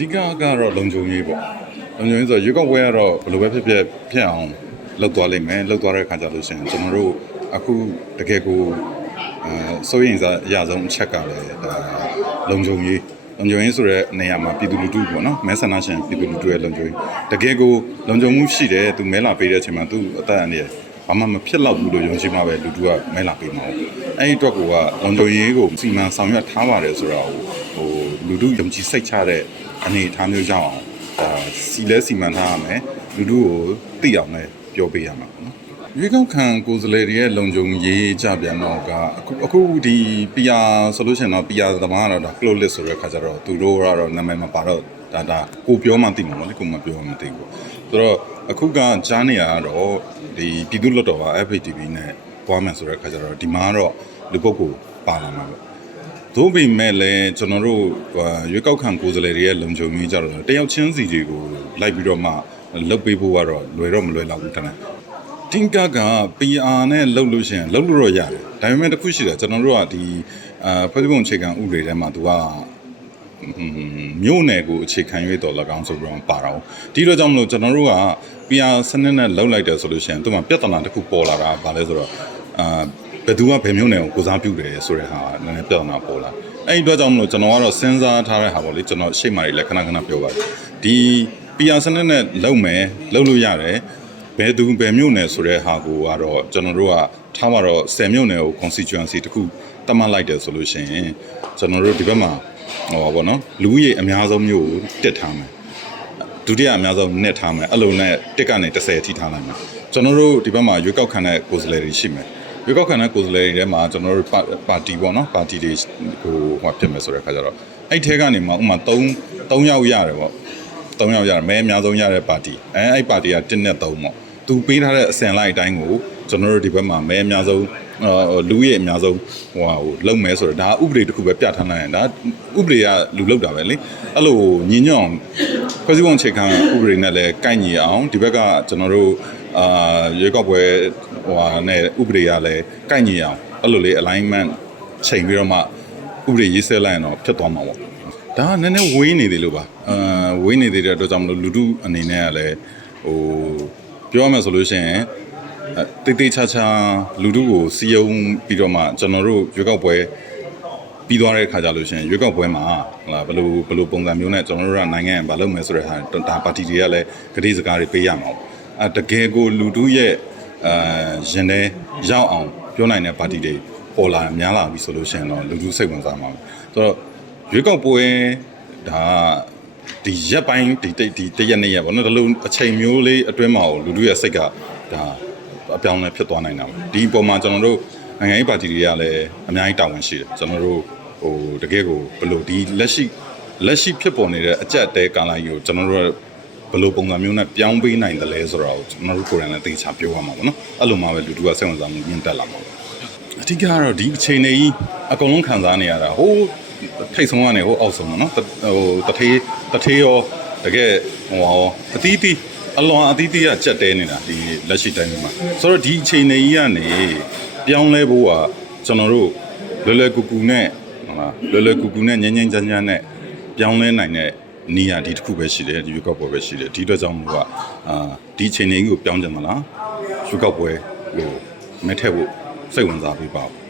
ဓိကကတော့လုံခြုံရေးပေါ့လုံခြုံရေးဆိုတော့ရွေးကောက်ပွဲကတော့ဘယ်လိုပဲဖြစ်ဖြစ်ဖြစ်အောင်လုပ်သွားလိမ့်မယ်လုပ်သွားတဲ့အခါကျလို့ရှိရင်ကျွန်တော်တို့အခုတကယ်ကိုအဲစိုးရင်စားအရာဆုံးအချက်ကလည်းဒါလုံခြုံရေးလုံခြုံရေးဆိုတဲ့နေရာမှာပြည်သူလူထုပေါ့နော်မဲဆန္ဒရှင်ပြည်သူလူထုရဲ့လုံခြုံရေးတကယ်ကိုလုံခြုံမှုရှိတယ်သူမဲလာပေးတဲ့အချိန်မှာသူအသက်အန္တရာယ်ဘာမှမဖြစ်တော့ဘူးလို့ယုံကြည်မှပဲလူထုကမဲလာပေးမှာပေါ့ အဲ့ဒီအတွက်ကိုကလုံခြုံရေးကိုစီမံဆောင်ရွက်ထားပါတယ်ဆိုတော့ဟိုလူထုယုံကြည်စိတ်ချတဲ့အနေအထားမျိုးကြောင့်အောင်ဒါစီလဲစီမံထားရမယ်လူထုကိုသိအောင်လည်းပြောပေးရမှာပေါ့နော်ရွေးကောက်ခံကိုယ်စားလှယ်တွေရဲ့လုံခြုံရေးကြပြန်တော့ကအခုအခုဒီ PR ဆိုလို့ရှိရင်တော့ PR သမားကတော့ဒါ close list ဆိုတဲ့ခါကျတော့သူတို့ကတော့နာမည်မပါတော့ဒါဒါကိုပြောမှသိမှာမဟုတ်လေကိုမပြောမှမသိဘူးဆိုတော့အခုကကြားနေရတော့ဒီပြည်သူ့လွှတ်တော်က FPTV နဲ့ ပွားမယ်ဆိုတဲ့ခါကျတော့ဒီမှာကတော့လူပုဂ္ဂိုလ်ပါလာမှာပဲသို့ပေမဲ့လည်းကျွန်တော်တို့ဟိုရွေးကောက်ခံကိုယ်စားလှယ်တွေရဲ့လုံခြုံရေးကြတော့တယောက်ချင်းစီတွေကိုလိုက်ပြီးတော့မှလုတ်ပေးဖို့ကတော့လွယ်တော့မလွယ်တော့ဘူးထင်တယ်တင်ကက PR နဲ့လှုပ်လို့ရှိရင်လှုပ်လို့တော့ရတယ်ဒါပေမဲ့တစ်ခုရှိတယ်ကျွန်တော်တို့ကဒီအာဖွဲ့စည်းပုံအခြေခံဥပဒေထဲမှာသူကမြို့နယ်ကိုအခြေခံ၍တော်၎င်းဆိုပြီးတော့ပါတော့ဒီတော့ကြောင့်မလို့ကျွန်တော်တို့က PR စနစ်နဲ့လှုပ်လိုက်တယ်ဆိုလို့ရှိရင်သူမှပြဿနာတစ်ခုပေါ်လာတာဗာလဲဆိုတော့ အာဘယ်သူကဘယ်မြို့နယ်ကိုကိုစားပြုတယ်ဆိုတဲ့ဟာနည်းနည်းပြဿနာပေါ်လာအဲ့ဒီတော့ကြောင့်မလို့ကျွန်တော်ကတော့စဉ်းစားထားတဲ့ဟာပေါ့လေကျွန်တော်ရှေ့မှာလည်းခဏခဏပြောပါတယ်ဒီ PR စနစ်နဲ့လှုပ်မယ်လှုပ်လို့ရတယ်ဘယ်သူဘယ်မြို့နယ်ဆိုတဲ့ဟာကိုကတော့ကျွန်တော်တို့ကထားမှာတော့10မြို့နယ်ကို constituency တခုတတ်မှတ်လိုက်တယ်ဆိုလို့ရှိရင်ကျွန်တော်တို့ဒီဘက်မှာဟောပါဘောနော်လူဦးရေအများဆုံးမြို့ကိုတက်ထားမယ်ဒုတိယအများဆုံးနဲ့ထားမယ်အဲ့လိုနဲ့တက်ကနေ30အထိထားလိုက်မယ်ကျွန်တော်တို့ဒီဘက်မှာရွေးကောက်ခံတဲ့ကိုယ်စားလှယ်တွေရှိမယ် ရွေးကောက်ခံတဲ့ကိုယ်စားလှယ်တွေထဲမှာကျွန်တော်တို့ပါပါတီပေါ့နော်ပါတီတွေဟိုဟိုဖြစ်မယ်ဆိုတဲ့ခါကျတော့အဲ့ထဲကနေမှဥမာ3 3ယောက်ရတယ်ပေါ့၃ယောက်ရတယ်မဲအများဆုံးရတဲ့ပါတီအဲအဲ့ပါတီက1နဲ့3ပေါ့သူပေးထားတဲ့အစင်လိုက်အတိုင်းကိုကျွန်တော်တို့ဒီဘက်မှာမဲအများဆုံးအာလူရဲ့အများဆုံးဟိုဟာဟိုလုံမဲဆိုတော့ဒါဥပဒေတစ်ခုပဲပြဋ္ဌာန်းလိုက်ရင်ဒါဥပဒေကလူလောက်တာပဲလေအဲ့လိုညီညွတ်အောင်ဖွဲ့စည်းပုံအခြေခံဥပဒေနဲ့လည်းကိုက်ညီအောင်ဒီဘက်ကကျွန်တော်တို့ အာရွေးကောက်ပွဲဟိုဟာနဲ့ဥပဒေကလည်းကိုက်ညီအောင်အဲ့လိုလေး alignment ချိန်ပြီးတော့မှဥပဒေရေးဆွဲလိုက်ရင်တော့ဖြစ်သွားမှာပေါ့ဒါကနည်းနည်းဝေးနေသေးလို့ပါအာဝေးနေသေးတဲ့အတွက်ကြောင့်မလို့လူထုအနေနဲ့ကလည်းဟိုပြောရမယ်ဆိုလို့ရှိရင်အဲတိတ်တိတ်ချာချာလူထုကိုစီယုံပြီးတော့မှကျွန်တော်တို့ရွေးကောက်ပွဲပြီးသွားတဲ့ခါကြလို့ရှိရင်ရွေးကောက်ပွဲမှာဟလာဘယ်လိုဘယ်လိုပုံစံမျိုးနဲ့ကျွန်တော်တို့ကနိုင်ငံဘာလုပ်မယ်ဆိုတဲ့ဟာဒါပါတီတွေကလည်းကတိစကားတွေပေးရမှာပေါ့အဲ တကယ်ကိုလူထုရဲ့အာရင်ထဲရောက်အောင်ပြောနိုင်တဲ့ပါတီတွေပေါ်လာများလာပြီဆိုလို့ရှိရင်တော့လူထုစိတ်ဝင်စားမှာပဲဆိုတော့ရွေးကောက်ပွဲဒါဒီရက်ပိုင်းဒီတိတ်ဒီတရက်နှစ်ရက်ပေါ့နော်ဒီလိုအချိန်မျိုးလေးအတွင်းမှာလူလူရဲ့စိတ်ကဒါအပြောင်းလဲဖြစ်သွားနိုင်တာပေါ့ဒီအပေါ်မှာကျွန်တော်တို့နိုင်ငံရေးပါတီတွေကလည်းအများကြီးတာဝန်ရှိတယ်ကျွန်တော်တို့ဟိုတကယ်ကိုဘယ်လိုဒီလက်ရှိလက်ရှိဖြစ်ပေါ်နေတဲ့အကြက်တဲကာလကြီးကိုကျွန်တော်တို့က ဘယ်လိုပုံစံမျိုးနဲ့ပြောင်းပေးနိုင်တယ်လဲဆိုတော့ကျွန်တော်တို့ကိုယ်တိုင်လည်းသိချာပြောရမှာပေါ့နော်အဲ့လိုမှပဲလူလူကစိတ်ဝင်စားမှုမြင့်တက်လာမှာပေါ့အဓိကကတော့ဒီအချိန်လေးကြီးအကုန်လုံးခံစားနေရတာဟိုးထိတ်ဆုံးကနေဟိုအောက်ဆုံးပေါ့နော်တဟိုတထေးတထေးရောတကယ်ဟိုရောအတီးတီးအလွန်အတီးတီးကကြက်တဲနေတာဒီလက်ရှိတိုင်းမှာဆိုတော့ဒီအချိန်လေးကြီးကနေပြောင်းလဲဖို့ကကျွန်တော်တို့လွယ်လွယ်ကူကူနဲ့ဟုတ်လားလွယ်လွယ်ကူကူနဲ့ငြင်းငြင်းချမ်းချမ်းနဲ့ပြောင်းလဲနိုင်တဲ့ နေရာဒီတစ်ခုပဲရှိတယ်ဒီရွေးကောက်ပွဲပဲရှိတယ်ဒီအတွက်ကြောင့်မို့ကအာဒီအချိန်လေးကြီးကိုပြောင်းကြမလားရွေးကောက်ပွဲကိုမဲထည့်ဖို့စိတ်ဝင်စားပေးပါဦးဟုတ်ကဲ့